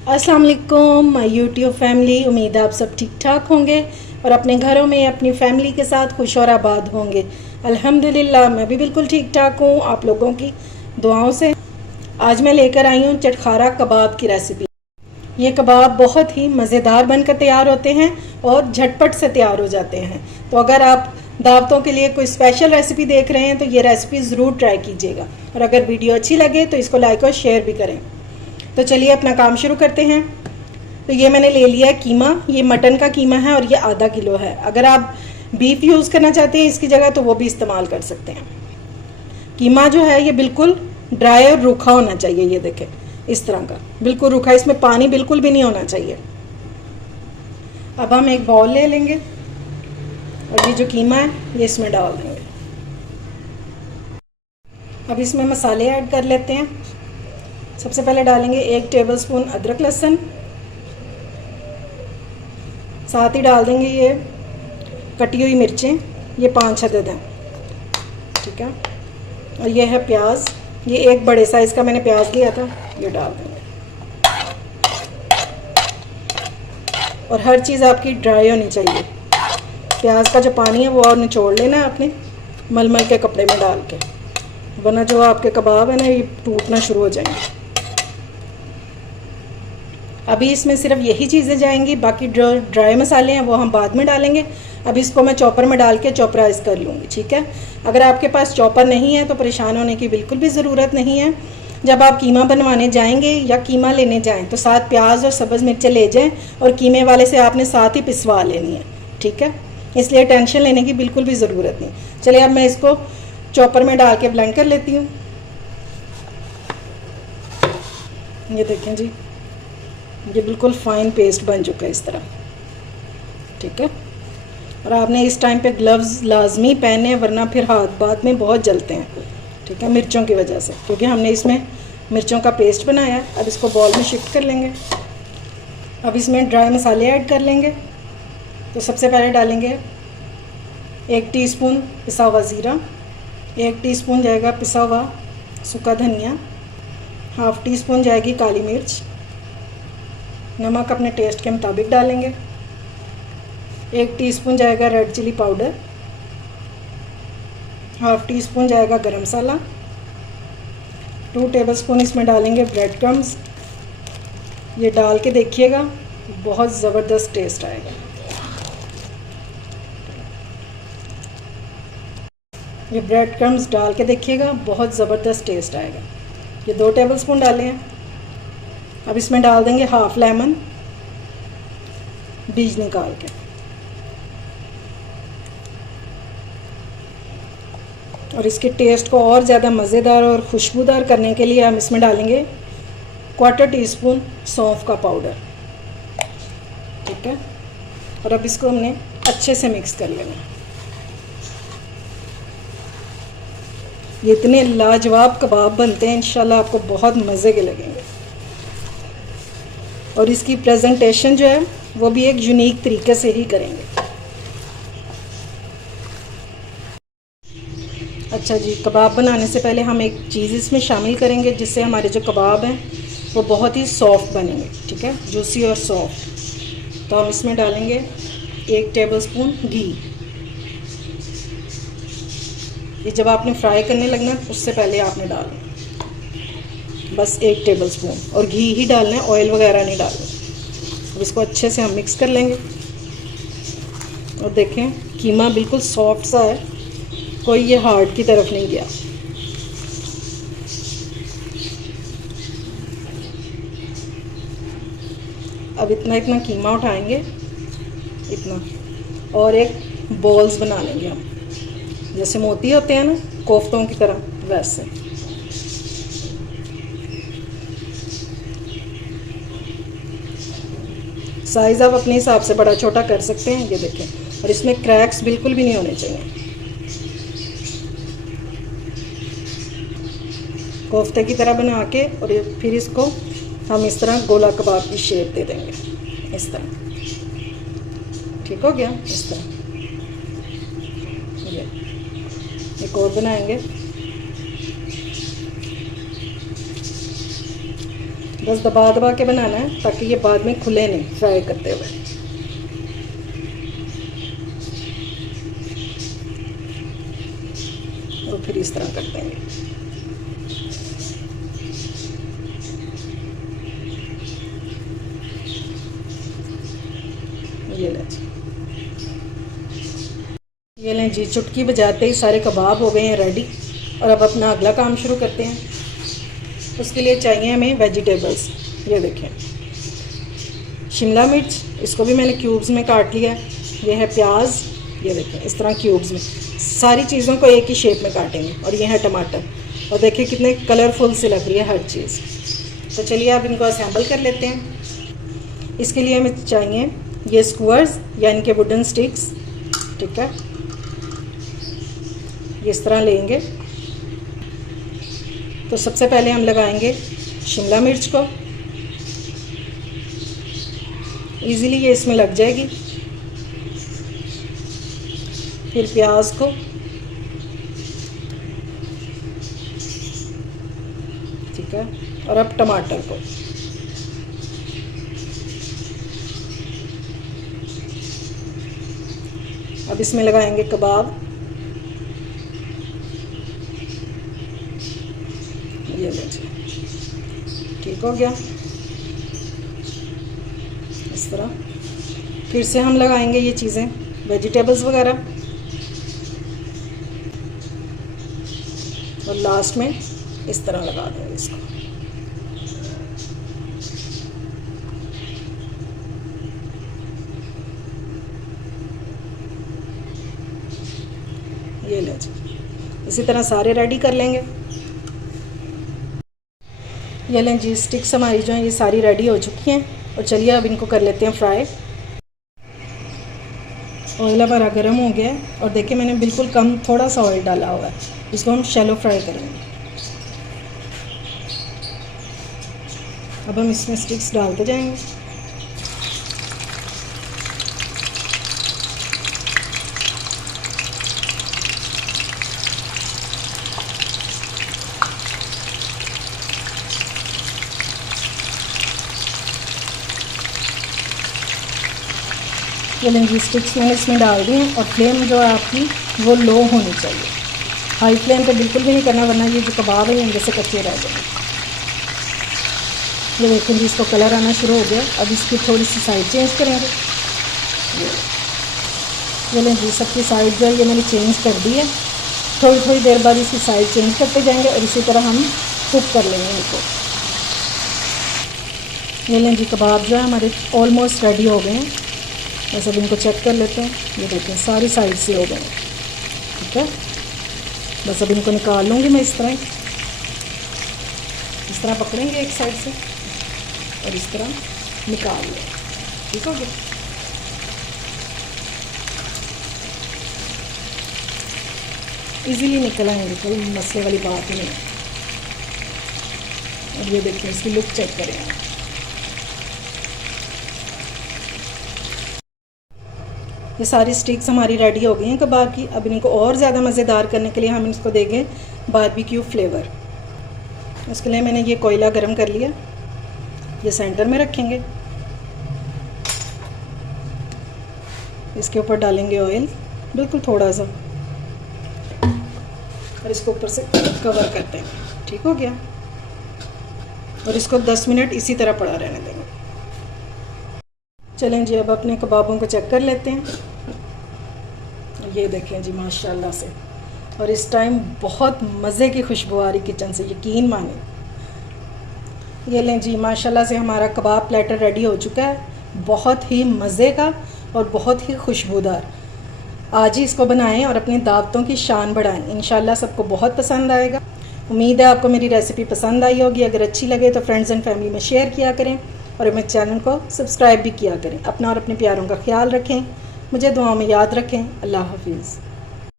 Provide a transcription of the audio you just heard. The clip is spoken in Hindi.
अस्सलाम वालेकुम माय यूट्यूब फैमिली। उम्मीद है आप सब ठीक ठाक होंगे और अपने घरों में अपनी फैमिली के साथ खुश और आबाद होंगे। अल्हम्दुलिल्लाह मैं भी बिल्कुल ठीक ठाक हूँ, आप लोगों की दुआओं से। आज मैं लेकर आई हूँ चटखारा कबाब की रेसिपी। ये कबाब बहुत ही मज़ेदार बनकर तैयार होते हैं और झटपट से तैयार हो जाते हैं। तो अगर आप दावतों के लिए कोई स्पेशल रेसिपी देख रहे हैं तो ये रेसिपी ज़रूर ट्राई कीजिएगा, और अगर वीडियो अच्छी लगे तो इसको लाइक और शेयर भी करें। तो चलिए अपना काम शुरू करते हैं। तो ये मैंने ले लिया है कीमा, ये मटन का कीमा है और ये आधा किलो है। अगर आप बीफ यूज़ करना चाहते हैं इसकी जगह तो वो भी इस्तेमाल कर सकते हैं। कीमा जो है ये बिल्कुल ड्राई और रूखा होना चाहिए, ये देखें इस तरह का बिल्कुल रूखा, इसमें पानी बिल्कुल भी नहीं होना चाहिए। अब हम एक बाउल ले लेंगे और ये जो कीमा है ये इसमें डाल देंगे। अब इसमें मसाले ऐड कर लेते हैं। सबसे पहले डालेंगे 1 टेबलस्पून अदरक लहसुन, साथ ही डाल देंगे ये कटी हुई मिर्चें, ये 5 अदद हैं, ठीक है। और ये है प्याज, ये एक बड़े साइज़ का मैंने प्याज लिया था, ये डाल देंगे। और हर चीज़ आपकी ड्राई होनी चाहिए। प्याज का जो पानी है वो और निचोड़ लेना है आपने मलमल के कपड़े में डाल के, वरना जो आपके कबाब है ना ये टूटना शुरू हो जाएंगे। अभी इसमें सिर्फ यही चीज़ें जाएंगी, बाकी जो ड्राई मसाले हैं वो हम बाद में डालेंगे। अब इसको मैं चॉपर में डाल के चॉपराइज़ कर लूँगी, ठीक है। अगर आपके पास चॉपर नहीं है तो परेशान होने की बिल्कुल भी ज़रूरत नहीं है। जब आप कीमा बनवाने जाएंगे या कीमा लेने जाएं तो साथ प्याज और सब्ज़ मिर्चें ले जाएं, और कीमे वाले से आपने साथ ही पिसवा लेनी है, ठीक है। इसलिए टेंशन लेने की बिल्कुल भी ज़रूरत नहीं। चलिए अब मैं इसको चॉपर में डाल के ब्लेंड कर लेती हूँ। ये देखें जी, ये बिल्कुल फ़ाइन पेस्ट बन चुका है इस तरह, ठीक है। और आपने इस टाइम पे ग्लव्स लाजमी पहने, वरना फिर हाथ बाद में बहुत जलते हैं, ठीक है, मिर्चों की वजह से, क्योंकि हमने इसमें मिर्चों का पेस्ट बनाया है। अब इसको बॉल में शिफ्ट कर लेंगे। अब इसमें ड्राई मसाले ऐड कर लेंगे। तो सबसे पहले डालेंगे 1 टीस्पून पिसा हुआ ज़ीरा, 1 टीस्पून जाएगा पिसा हुआ सूखा धनिया, ½ टीस्पून जाएगी काली मिर्च, नमक अपने टेस्ट के मुताबिक डालेंगे, 1 टीस्पून जाएगा रेड चिली पाउडर, ½ टीस्पून जाएगा गरम मसाला, 2 टेबलस्पून इसमें डालेंगे ब्रेड क्रम्स। ये डाल के देखिएगा बहुत ज़बरदस्त टेस्ट आएगा। ये ब्रेड क्रम्स डाल के देखिएगा बहुत ज़बरदस्त टेस्ट आएगा। ये 2 टेबलस्पून डाले हैं। अब इसमें डाल देंगे ½ लेमन, बीज निकाल के। और इसके टेस्ट को और ज़्यादा मज़ेदार और खुशबूदार करने के लिए हम इसमें डालेंगे 1/4 टीस्पून सौंफ का पाउडर, ठीक है। और अब इसको हमने अच्छे से मिक्स कर लेना। ये इतने लाजवाब कबाब बनते हैं, इंशाल्लाह आपको बहुत मज़े के लगेंगे। और इसकी प्रेजेंटेशन जो है वो भी एक यूनिक तरीके से ही करेंगे। अच्छा जी, कबाब बनाने से पहले हम एक चीज़ इसमें शामिल करेंगे जिससे हमारे जो कबाब हैं वो बहुत ही सॉफ्ट बनेंगे, ठीक है, जूसी और सॉफ्ट। तो हम इसमें डालेंगे 1 टेबलस्पून घी। ये जब आपने फ्राई करने लगना उससे पहले आपने डालना बस 1 टेबलस्पून, और घी ही डालना है, ऑयल वगैरह नहीं डालना। अब इसको अच्छे से हम मिक्स कर लेंगे। और देखें कीमा बिल्कुल सॉफ्ट सा है, कोई ये हार्ड की तरफ नहीं गया। अब इतना इतना कीमा उठाएंगे, इतना, और एक बॉल्स बना लेंगे हम, जैसे मोती होते हैं ना कोफ्तों की तरह, वैसे। साइज़ आप अपने हिसाब से बड़ा छोटा कर सकते हैं, ये देखें। और इसमें क्रैक्स बिल्कुल भी नहीं होने चाहिए। कोफ्ते की तरह बना के और फिर इसको हम इस तरह गोला कबाब की शेप दे देंगे, इस तरह, ठीक हो गया। इस तरह ये एक और बनाएंगे। बस दबा दबा के बनाना है ताकि ये बाद में खुले नहीं फ्राई करते हुए। और फिर इस तरह करते हैं। ये लें जी, चुटकी बजाते ही सारे कबाब हो गए हैं रेडी। और अब अपना अगला काम शुरू करते हैं। उसके लिए चाहिए हमें वेजिटेबल्स। ये देखें, शिमला मिर्च, इसको भी मैंने क्यूब्स में काट लिया। ये है प्याज, ये देखें इस तरह क्यूब्स में। सारी चीज़ों को एक ही शेप में काटेंगे। और ये है टमाटर, और देखिए कितने कलरफुल से लग रही है हर चीज़। तो चलिए अब इनको असेंबल कर लेते हैं। इसके लिए हमें चाहिए ये स्क्वायर्स यानी कि वुडन स्टिक्स, ठीक है। ये इस तरह लेंगे। तो सबसे पहले हम लगाएंगे शिमला मिर्च को, इजीली ये इसमें लग जाएगी। फिर प्याज को, ठीक है। और अब टमाटर को, अब इसमें लगाएंगे कबाब। ये लीजिए, ठीक हो गया इस तरह। फिर से हम लगाएंगे ये चीज़ें, वेजिटेबल्स वगैरह। और लास्ट में इस तरह लगा देंगे इसको। ये लीजिए, इसी तरह सारे रेडी कर लेंगे। ये लें जी, स्टिक्स हमारी जो हैं ये सारी रेडी हो चुकी हैं। और चलिए अब इनको कर लेते हैं फ्राई। ऑयल हमारा गर्म हो गया है। और देखिए मैंने बिल्कुल कम थोड़ा सा ऑयल डाला हुआ है। इसको हम शैलो फ्राई करेंगे। अब हम इसमें स्टिक्स डालते जाएंगे। ये लेंगे स्टिक्स मैंने इसमें डाल दी हैं। और फ्लेम जो है आपकी वो लो होनी चाहिए, हाई फ्लेम पे बिल्कुल भी नहीं करना, वरना ये जो कबाब है ये जैसे कच्चे रह जाएंगे। ये देखें जी, इसको कलर आना शुरू हो गया। अब इसकी थोड़ी सी साइड चेंज करेंगे। ये लें जी, सबकी साइड जो है ये मैंने चेंज कर दी है। थोड़ी थोड़ी देर बाद इसकी साइड चेंज करते जाएंगे और इसी तरह हम कुक कर लेंगे इनको। ये लें जी, कबाब जो है हमारे ऑलमोस्ट रेडी हो गए हैं। बस अब इनको चेक कर लेते हैं। ये देखें सारी साइड से हो गए, ठीक है। बस अब इनको निकाल लूँगी मैं इस तरह पकड़ेंगे एक साइड से और इस तरह निकाल लें, ठीक हो गया। इजीली निकल आएंगे, कोई मसले वाली बात नहीं है। और ये देखिए इसकी लुक चेक करें आप। ये सारी स्टिक्स हमारी रेडी हो गई हैं कबाब की। अब इनको और ज़्यादा मज़ेदार करने के लिए हम इसको देंगे बारबेक्यू फ्लेवर। उसके लिए मैंने ये कोयला गरम कर लिया, ये सेंटर में रखेंगे। इसके ऊपर डालेंगे ऑयल, बिल्कुल थोड़ा सा, और इसको ऊपर से कवर करते हैं, ठीक हो गया। और इसको 10 मिनट इसी तरह पड़ा रहने देंगे। चलें जी, अब अपने कबाबों को चेक कर लेते हैं। ये देखें जी, माशाल्लाह से। और इस टाइम बहुत मज़े की खुशबू आ रही किचन से, यकीन माने। ये लें जी, माशाल्लाह से हमारा कबाब प्लेटर रेडी हो चुका है। बहुत ही मज़े का और बहुत ही खुशबूदार। आज ही इसको बनाएं और अपनी दावतों की शान बढ़ाएं। इंशाल्लाह सबको बहुत पसंद आएगा। उम्मीद है आपको मेरी रेसिपी पसंद आई होगी। अगर अच्छी लगे तो फ्रेंड्स एंड फैमिली में शेयर किया करें और मेरे चैनल को सब्सक्राइब भी किया करें। अपना और अपने प्यारों का ख्याल रखें, मुझे दुआओं में याद रखें। अल्लाह हाफिज़।